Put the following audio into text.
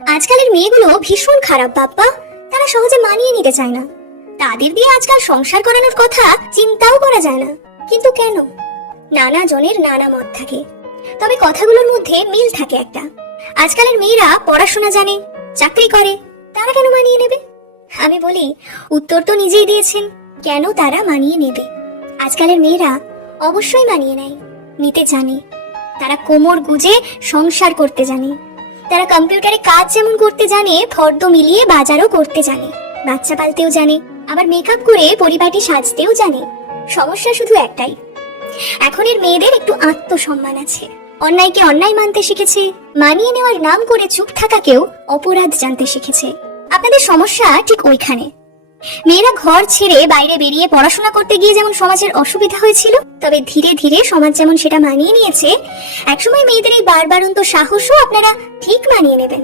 আজকালের মেয়েগুলো ভীষণ খারাপ বাপ্পা, তারা সহজে মানিয়ে নিতে চায় না। তাদের দিয়ে আজকাল সংসার করানোর কথা চিন্তাও করা যায় না। কিন্তু কেন? নানা জনের নানা মত থাকে, তবে কথাগুলোর মধ্যে মিল থাকে একটা। আজকালের মেয়েরা পড়াশোনা জানে, চাকরি করে, তারা কেন মানিয়ে নেবে? আমি বলি, উত্তর তো নিজেই দিয়েছেন, কেন তারা মানিয়ে নেবে। আজকালের মেয়েরা অবশ্যই মানিয়ে নেয়, নিতে জানে। তারা কোমর গুজে সংসার করতে জানে। তারা কম্পিউটারে কাজ যেমন করতে জানে, ফর্দ মিলিয়ে বাজারও করতে জানে, বাচ্চা পালতেও জানে, আবার মেকআপ করে পরিপাটি সাজতেও জানে। সমস্যা শুধু একটাই, এখনের মেয়েদের একটু আত্মসম্মান আছে। অন্যায়কে অন্যায় মানতে শিখেছে, মানিয়ে নেওয়ার নাম করে চুপ থাকাকেও অপরাধ জানতে শিখেছে। আপনাদের সমস্যা ঠিক ওইখানে। মেয়েরা ঘর ছেড়ে বাইরে বেরিয়ে পড়াশোনা করতে গিয়ে যেমন সমাজের অসুবিধা হয়েছিল, তবে ধীরে ধীরে সমাজ যেমন সেটা মানিয়ে নিয়েছে, একসময় মেয়েদের এই বারবারন্ত সাহসও আপনারা ঠিক মানিয়ে নেবেন।